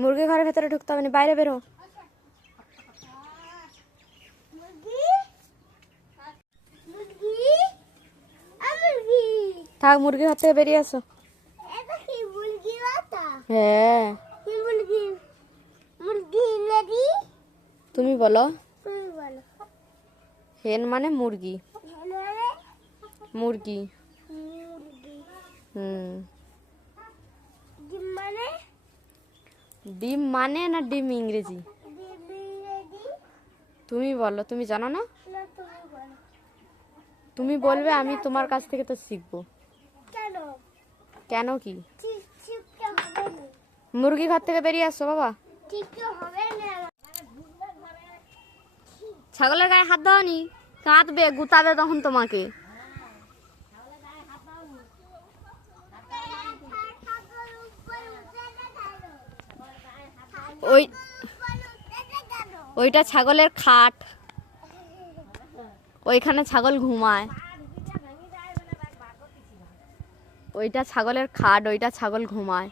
মুরগি ঘরের ভেতরে ঢুকতে হবে না, বাইরে বেরো। থাক, মুরগি ঘর থেকে বেরিয়ে আসো। হ্যাঁ, তুমি বলো। হেন মানে মুরগি। মুরগি। ডিম মানে না ডিম ইংরেজি? তুমি বলো, তুমি জানো না? তুমি বলবে, আমি তোমার কাছ থেকে তো শিখবো। কেন কি? মুরগি ঘর থেকে বেরিয়ে আসো বাবা। ছাগলের গায়ে হাত দাওনি, কাঁদবে, গুতাবে তখন তোমাকে। ওইটা ছাগলের খাট, ওইখানে ছাগল ঘুমায়। ওইটা ছাগলের খাট, ওইটা ছাগল ঘুমায়।